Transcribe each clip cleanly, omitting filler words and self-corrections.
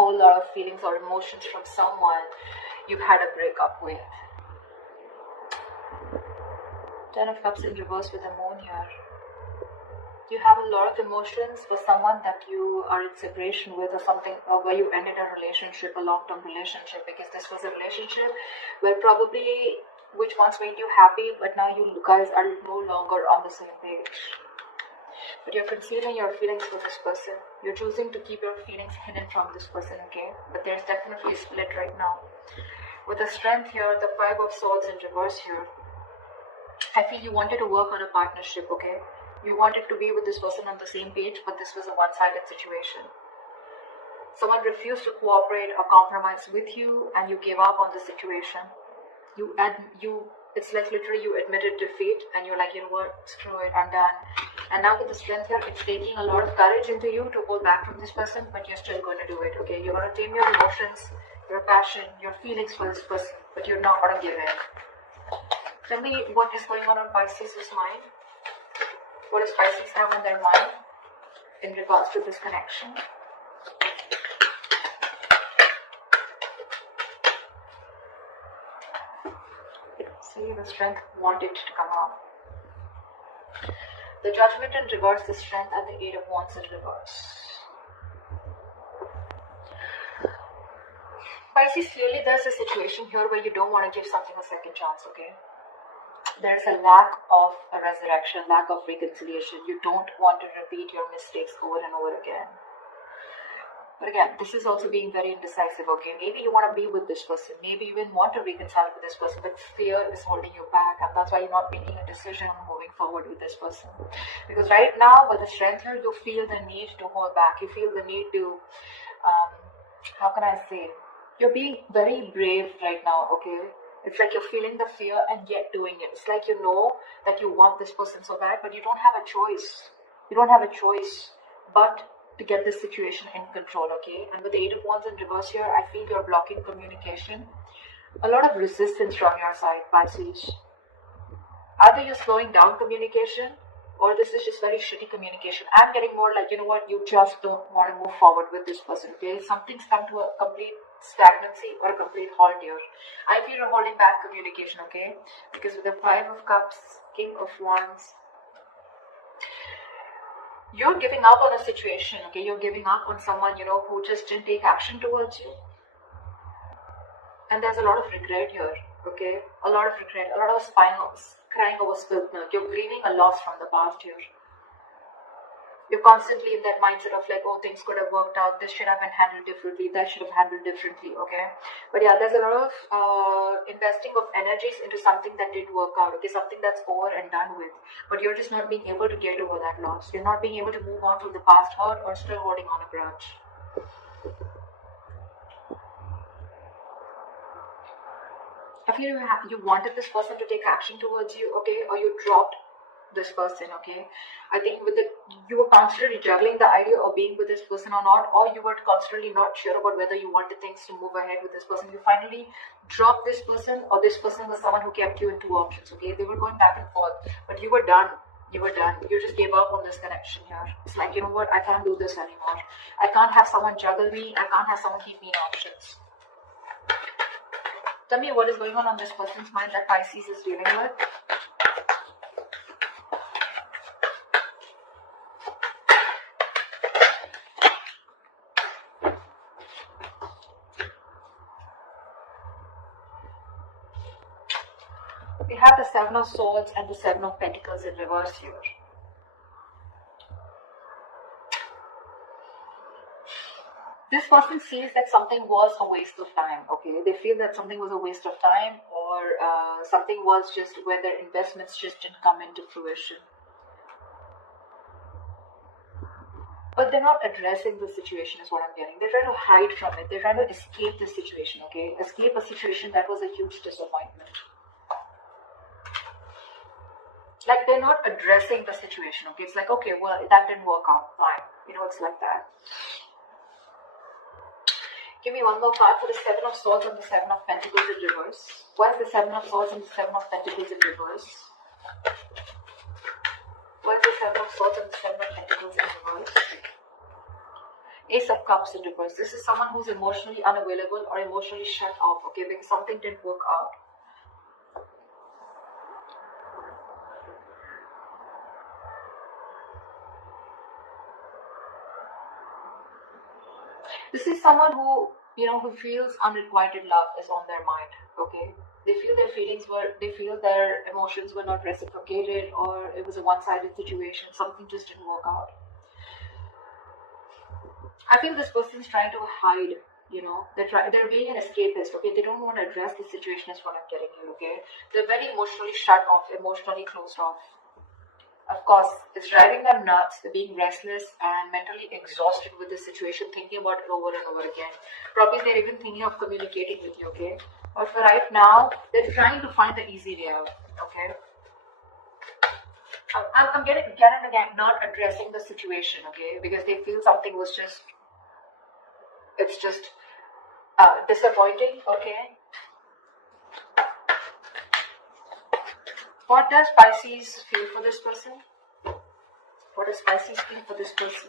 whole lot of feelings or emotions from someone you've had a breakup with. 10 of Cups in reverse with the moon here. You have a lot of emotions for someone that you are in separation with, or something, or where you ended a relationship, a long-term relationship, because this was a relationship where probably which once made you happy, but now you guys are no longer on the same page. But you're concealing your feelings for this person. You're choosing to keep your feelings hidden from this person, okay? But there's definitely a split right now. With the Strength here, the 5 of Swords in reverse here, I feel you wanted to work on a partnership, okay? You wanted to be with this person on the same page, but this was a one-sided situation. Someone refused to cooperate or compromise with you, and you gave up on the situation. It's like literally you admitted defeat, and you're like, you know what, screw it, I'm done. And now with the Strength here, it's taking a lot of courage into you to hold back from this person, but you're still going to do it, okay? You're going to tame your emotions, your passion, your feelings for this person, but you're not going to give in. Tell me what is going on Pisces' mind. What does Pisces have in their mind in regards to this connection? See, the Strength wanted to come out. The Judgment in reverse, the Strength, and the 8 of Wands in reverse. Pisces, clearly there's a situation here where you don't want to give something a second chance, okay? There's a lack of a resurrection, lack of reconciliation. You don't want to repeat your mistakes over and over again. But again, this is also being very indecisive, okay? Maybe you want to be with this person. Maybe you even want to reconcile with this person, but fear is holding you back. And that's why you're not making a decision moving forward with this person. Because right now, with the Strength here, you feel the need to hold back. You feel the need to, how can I say? You're being very brave right now, okay? It's like you're feeling the fear and yet doing it. It's like you know that you want this person so bad, but you don't have a choice. You don't have a choice but to get this situation in control, okay? And with the 8 of Wands in reverse here, I feel you're blocking communication. A lot of resistance from your side, Pisces. Either you're slowing down communication, or this is just very shitty communication. I'm getting more like, you know what, you just don't want to move forward with this person, okay? Something's come to a complete stagnancy or a complete halt here. I feel you're holding back communication, okay? Because with the 5 of Cups, King of Wands, you're giving up on a situation, okay? You're giving up on someone, you know, who just didn't take action towards you. And there's a lot of regret here, okay? A lot of regret, a lot of crying over spilled milk. You're grieving a loss from the past here. You're constantly in that mindset of like, oh, things could have worked out, this should have been handled differently, that should have handled differently, okay? But yeah, there's a lot of investing of energies into something that didn't work out, okay? Something that's over and done with. But you're just not being able to get over that loss. You're not being able to move on from the past hurt or still holding on a grudge. I feel you wanted this person to take action towards you, okay? Or you dropped this person, okay? I think you were constantly juggling the idea of being with this person or not, or you were constantly not sure about whether you wanted things to move ahead with this person. You finally dropped this person, or this person was someone who kept you in two options, okay? They were going back and forth, but you were done. You were done. You just gave up on this connection here. It's like, you know what, I can't do this anymore. I can't have someone juggle me. I can't have someone keep me in options. Tell me what is going on this person's mind that Pisces is dealing with. We have the 7 of Swords and the 7 of Pentacles in reverse here. This person sees that something was a waste of time, okay? They feel that something was a waste of time, or something was just where their investments just didn't come into fruition. But they're not addressing the situation is what I'm getting. They're trying to hide from it. They're trying to escape the situation, okay? Escape a situation that was a huge disappointment. Like they're not addressing the situation, okay? It's like, okay, well, that didn't work out, fine. You know, it's like that. Give me one more card for the 7 of Swords and the 7 of Pentacles in reverse. Why is the 7 of Swords and the 7 of Pentacles in reverse? Why is the 7 of Swords and the 7 of Pentacles in reverse? Ace of Cups in reverse. This is someone who's emotionally unavailable or emotionally shut off, okay, because something didn't work out. This is someone who, who feels unrequited love is on their mind, okay? They feel they feel their emotions were not reciprocated, or it was a one-sided situation, something just didn't work out. I feel this person is trying to hide, they're being an escapist, okay? They don't want to address the situation is what I'm getting here, okay? They're very emotionally shut off, emotionally closed off. Of course, it's driving them nuts. They're being restless and mentally exhausted with this situation, thinking about it over and over again. Probably they're even thinking of communicating with you, okay? But for right now, they're trying to find the easy way out, okay? I'm getting again and again not addressing the situation, okay? Because they feel something was just, it's just disappointing, okay? What does Pisces feel for this person? What does Pisces feel for this person?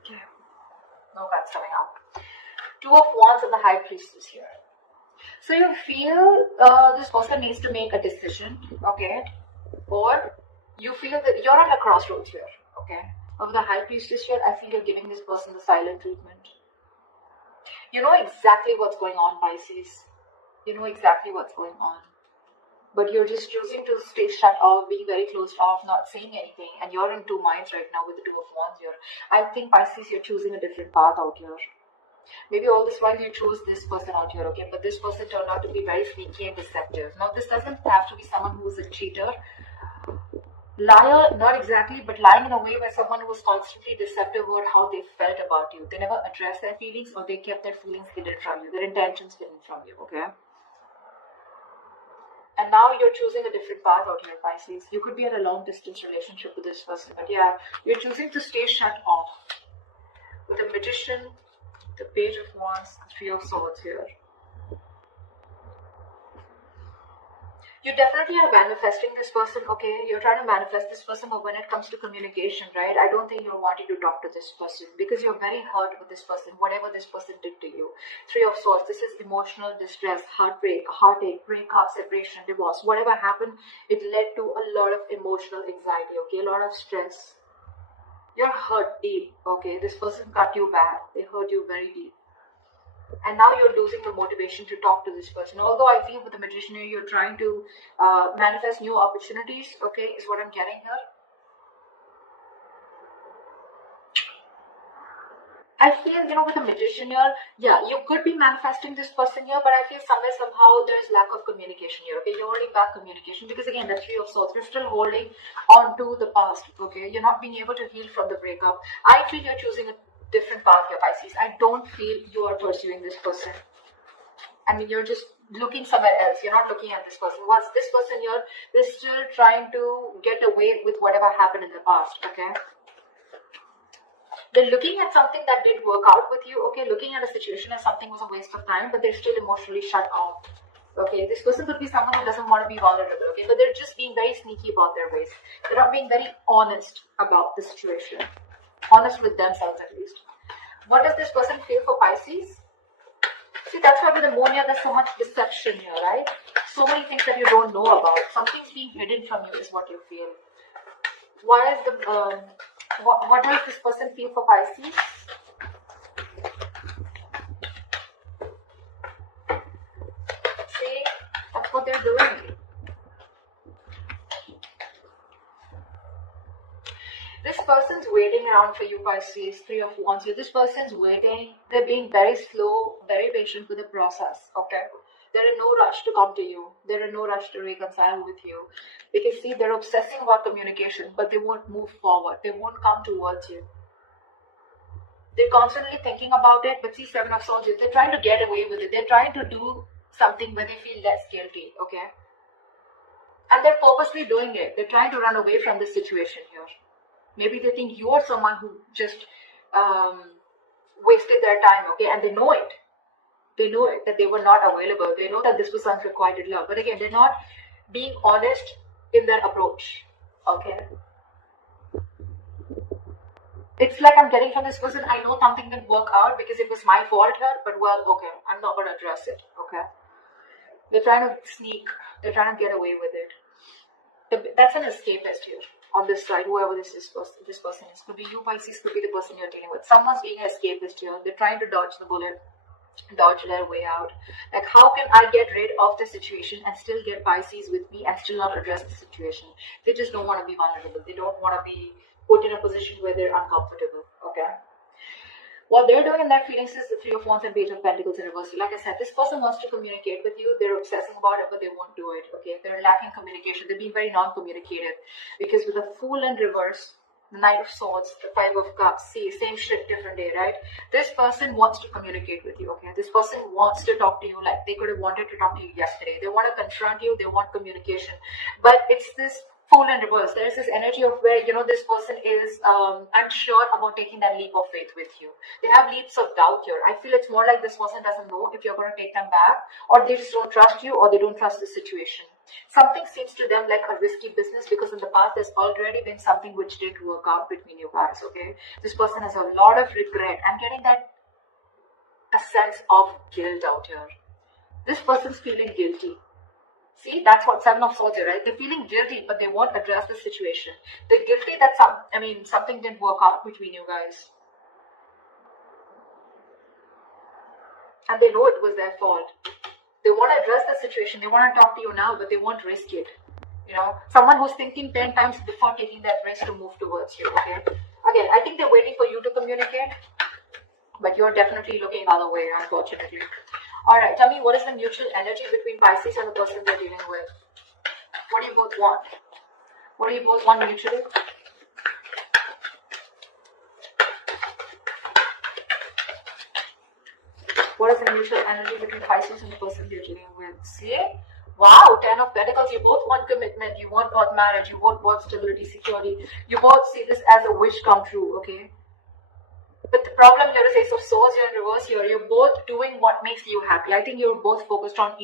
Okay. No cards coming out. Two of Wands and the High Priestess here. So you feel this person needs to make a decision, okay? Or you feel that you're at a crossroads here, okay? Of the High Priestess here, I feel you're giving this person the silent treatment. You know exactly what's going on, Pisces. You know exactly what's going on. But you're just choosing to stay shut off, being very closed off, not saying anything. And you're in two minds right now with the Two of Wands here. I think, Pisces, you're choosing a different path out here. Maybe all this while you chose this person out here, okay? But this person turned out to be very sneaky and deceptive. Now, this doesn't have to be someone who is a cheater. Liar, not exactly, but lying in a way where someone who was constantly deceptive about how they felt about you. They never addressed their feelings, or they kept their feelings hidden from you, their intentions hidden from you, okay? And now you're choosing a different path out here, Pisces. You could be in a long-distance relationship with this person, but yeah, you're choosing to stay shut off. With the Magician, the Page of Wands, the Three of Swords here. You definitely are manifesting this person, okay? You're trying to manifest this person, but when it comes to communication, right? I don't think you're wanting to talk to this person because you're very hurt with this person, whatever this person did to you. Three of Swords, this is emotional distress, heartbreak, heartache, breakup, separation, divorce. Whatever happened, it led to a lot of emotional anxiety, okay? A lot of stress. You're hurt deep, okay? This person cut you bad. They hurt you very deep. And now you're losing the motivation to talk to this person. Although I feel with the Magician here, you're trying to manifest new opportunities, okay, is what I'm getting here. I feel, with the Magician here, yeah, you could be manifesting this person here, but I feel somewhere, somehow, there's lack of communication here, okay? You're holding back communication because, again, the Three of Swords, you're still holding on to the past, okay? You're not being able to heal from the breakup. I feel you're choosing a different path here, Pisces. I don't feel you are pursuing this person. I mean, you're just looking somewhere else. You're not looking at this person. Once this person here, they're still trying to get away with whatever happened in the past, okay? They're looking at something that did work out with you, okay? Looking at a situation as something was a waste of time, but they're still emotionally shut off. Okay, this person could be someone who doesn't want to be vulnerable, okay? But they're just being very sneaky about their ways. They're not being very honest about the situation. Honest with themselves, at least. What does this person feel for Pisces? See, that's why with the moon here, there's so much deception here, right? So many things that you don't know about. Something's being hidden from you is what you feel. Why is the... What does this person feel for Pisces? See, that's what they're doing. This person's waiting around for you, Pisces, Three of Wands. This person's waiting. They're being very slow, very patient with the process, okay? They're in no rush to come to you. They're in no rush to reconcile with you. Because, see, they're obsessing about communication, but they won't move forward. They won't come towards you. They're constantly thinking about it, but see, Seven of Swords, they're trying to get away with it. They're trying to do something where they feel less guilty, okay? And they're purposely doing it. They're trying to run away from this situation here. Maybe they think you're someone who just wasted their time, okay, and they know it. They know it, that they were not available. They know that this was unrequited love. But again, they're not being honest in their approach, okay. It's like I'm getting from this person, I know something didn't work out because it was my fault here, but well, okay, I'm not going to address it, okay. They're trying to sneak. They're trying to get away with it. That's an escapist here on this side, whoever this person is. Could be you, Pisces, could be the person you're dealing with. Someone's being an escapist here. They're trying to dodge the bullet, dodge their way out. Like, how can I get rid of the situation and still get Pisces with me and still not address the situation? They just don't want to be vulnerable. They don't want to be put in a position where they're uncomfortable, okay? What they're doing in that feelings is the Three of Wands and Page of Pentacles in reverse. Like I said, this person wants to communicate with you. They're obsessing about it, but they won't do it, okay? They're lacking communication. They're being very non-communicative. Because with the Fool in reverse, the Knight of Swords, the Five of Cups, see, same shit, different day, right? This person wants to communicate with you, okay? This person wants to talk to you like they could have wanted to talk to you yesterday. They want to confront you. They want communication. But it's this Fool in reverse. There's this energy of where, you know, this person is unsure about taking that leap of faith with you. They have leaps of doubt here. I feel it's more like this person doesn't know if you're going to take them back, or they just don't trust you, or they don't trust the situation. Something seems to them like a risky business because in the past there's already been something which didn't work out between you guys, okay? This person has a lot of regret. I'm getting that a sense of guilt out here. This person's feeling guilty. See, that's what Seven of Swords is, right? They're feeling guilty, but they won't address the situation. They're guilty that something didn't work out between you guys. And they know it was their fault. They want to address the situation. They want to talk to you now, but they won't risk it. You know, someone who's thinking 10 times before taking that risk to move towards you, okay? Again, I think they're waiting for you to communicate, but you're definitely looking the other way, unfortunately. Alright, tell me, what is the mutual energy between Pisces and the person they're dealing with? What do you both want? What do you both want mutually? What is the mutual energy between Pisces and the person you're dealing with? See? Wow, 10 of Pentacles. You both want commitment. You both want marriage. You both want stability, security. You both see this as a wish come true, okay? But the problem here is Ace of Swords, you're in reverse here. You're both doing what makes you happy. I think you're both focused on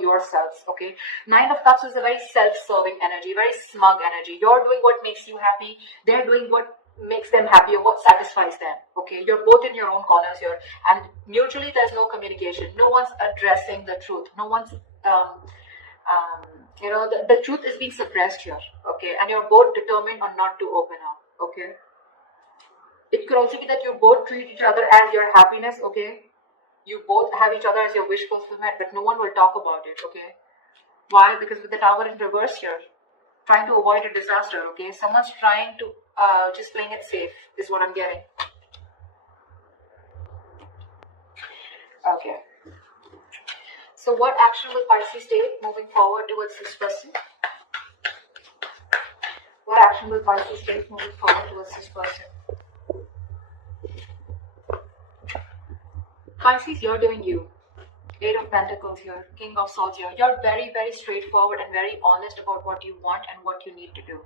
yourselves, okay? Nine of Cups is a very self-serving energy, very smug energy. You're doing what makes you happy. They're doing what makes them happy or what satisfies them, okay? You're both in your own corners here. And mutually, there's no communication. No one's addressing the truth. No one's, you know, the truth is being suppressed here, okay? And you're both determined on not to open up, okay? It could also be that you both treat each other as your happiness, okay? You both have each other as your wish fulfillment, but no one will talk about it, okay? Why? Because with the Tower in reverse here, trying to avoid a disaster, okay? Someone's trying to just playing it safe is what I'm getting. Okay. So what action will Pisces take moving forward towards this person? What action will Pisces take moving forward towards this person? Pisces, you're doing you. Eight of Pentacles here, King of Swords here. You're very, very straightforward and very honest about what you want and what you need to do.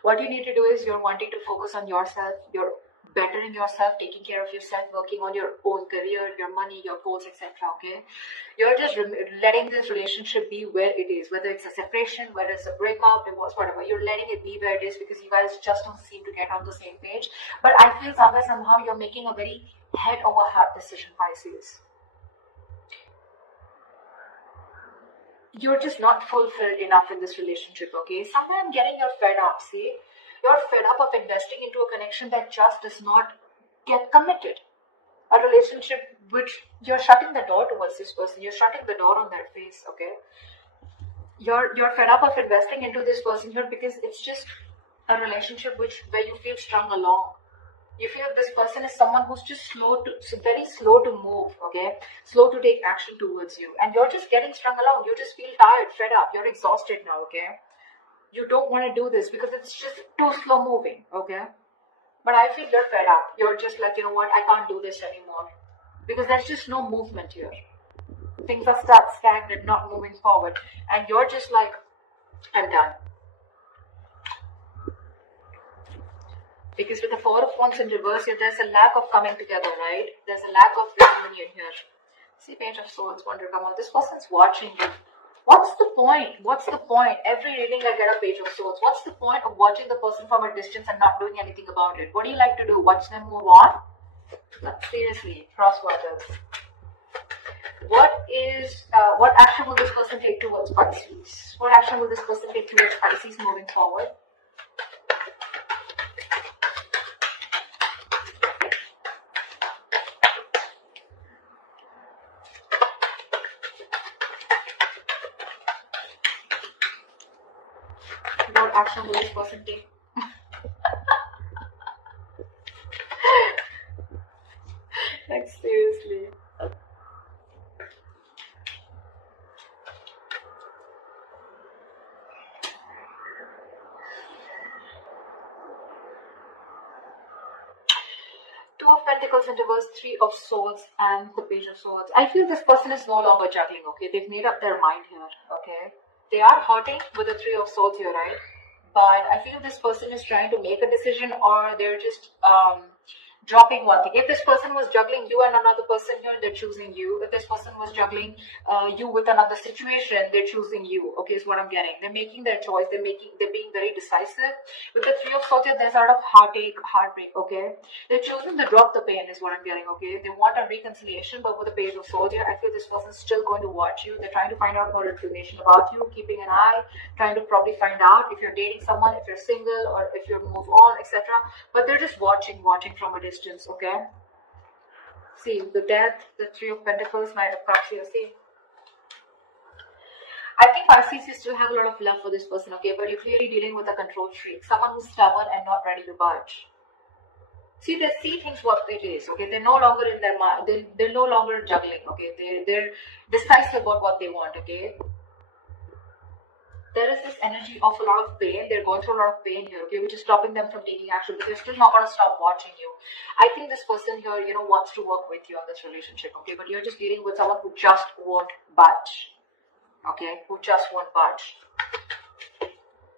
What you need to do is you're wanting to focus on yourself. You're bettering yourself, taking care of yourself, working on your own career, your money, your goals, etc. Okay? You're just letting this relationship be where it is. Whether it's a separation, whether it's a breakup, divorce, whatever. You're letting it be where it is because you guys just don't seem to get on the same page. But I feel somewhere, somehow, you're making a very head over heart decision, Pisces. You're just not fulfilled enough in this relationship, okay? Somewhere I'm getting you're fed up, see? You're fed up of investing into a connection that just does not get committed. A relationship which you're shutting the door towards this person. You're shutting the door on their face, okay? You're fed up of investing into this person here because it's just a relationship where you feel strung along. You feel this person is someone who's just very slow to move, okay? Slow to take action towards you. And you're just getting strung along. You just feel tired, fed up. You're exhausted now, okay? You don't want to do this because it's just too slow moving, okay? But I feel you're fed up. You're just like, you know what? I can't do this anymore. Because there's just no movement here. Things are stagnant, not moving forward. And you're just like, I'm done. Because with the Four of Wands in reverse here, there's a lack of coming together, right? There's a lack of reunion here. See, Page of Swords, want to come out. This person's watching you. What's the point? What's the point? Every reading I get a Page of Swords. What's the point of watching the person from a distance and not doing anything about it? What do you like to do? Watch them move on? But seriously, cross waters. What action will this person take towards Pisces? What action will this person take towards Pisces moving forward? What action will this person take? Like seriously. Two of Pentacles in reverse, Three of Swords, and the Page of Swords. I feel this person is no longer juggling, okay? They've made up their mind here, okay? They are hurting with the Three of Swords here, right? But I feel this person is trying to make a decision, or they're just dropping one thing. If this person was juggling you and another person here, they're choosing you. If this person was juggling you with another situation, they're choosing you. Okay, is what I'm getting. They're making their choice. They're being very decisive. With the Three of Swords here, there's a lot of heartache, heartbreak. Okay, they're choosing to drop the pain, is what I'm getting. Okay, they want a reconciliation, but with the Page of Swords here, I feel this person's still going to watch you. They're trying to find out more information about you, keeping an eye, trying to probably find out if you're dating someone, if you're single, or if you're move on, etc. But they're just watching from a distance. Okay, see the Death, the Three of Pentacles, Knight of Cups here. See, I think Pisces, you still have a lot of love for this person, okay, but you're clearly dealing with a control freak, someone who's stubborn and not ready to budge. See, they see things what it is, okay. They're no longer in their mind. They're no longer juggling, okay. They're decisive about what they want, okay. There is this energy of a lot of pain. They're going through a lot of pain here, okay, which is stopping them from taking action, but they're still not going to stop watching you. I think this person here, wants to work with you on this relationship, okay, but you're just dealing with someone who just won't budge, okay, who just won't budge.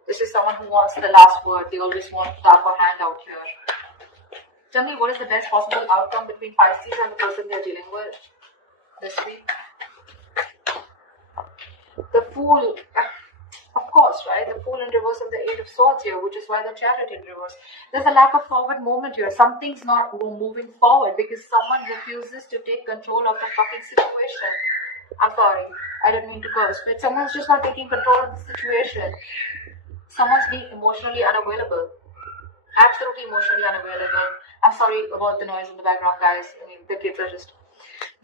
This is someone who wants the last word. They always want the upper hand out here. Tell me, what is the best possible outcome between Pisces and the person they're dealing with this week? The Fool. Of course, right? The Fool in reverse and the Eight of Swords here, which is why the Chariot in reverse. There's a lack of forward movement here. Something's not moving forward because someone refuses to take control of the fucking situation. I'm sorry, I didn't mean to curse, but someone's just not taking control of the situation. Someone's being emotionally unavailable. Absolutely emotionally unavailable. I'm sorry about the noise in the background, guys. I mean, the kids are just...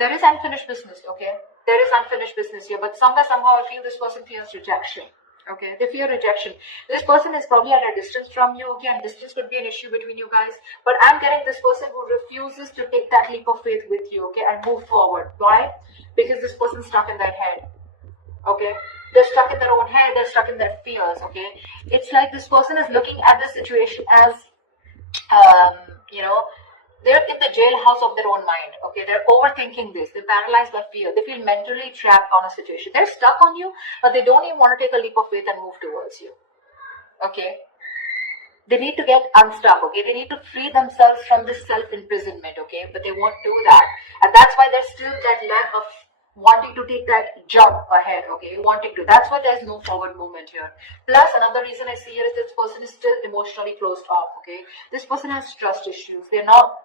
There is unfinished business, okay? There is unfinished business here, but somehow I feel this person fears rejection. Okay, they fear rejection. This person is probably at a distance from you. Okay, and distance could be an issue between you guys. But I'm getting this person who refuses to take that leap of faith with you, okay, and move forward. Why? Because this person's stuck in their head. Okay, they're stuck in their own head. They're stuck in their fears. Okay, it's like this person is looking at the situation as, they're in the jailhouse of their own mind, okay? They're overthinking this. They're paralyzed by fear. They feel mentally trapped on a situation. They're stuck on you, but they don't even want to take a leap of faith and move towards you, okay? They need to get unstuck, okay? They need to free themselves from this self-imprisonment, okay? But they won't do that. And that's why there's still that lack of wanting to take that jump ahead, okay? Wanting to. That's why there's no forward movement here. Plus, another reason I see here is this person is still emotionally closed off, okay? This person has trust issues. They're not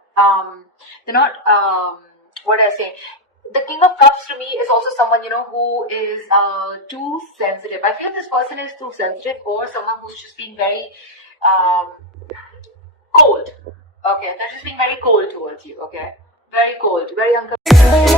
what do I say? The King of Cups to me is also someone, who is too sensitive. I feel this person is too sensitive, or someone who's just being very cold. Okay, they're just being very cold towards you, okay? Very cold, very uncomfortable.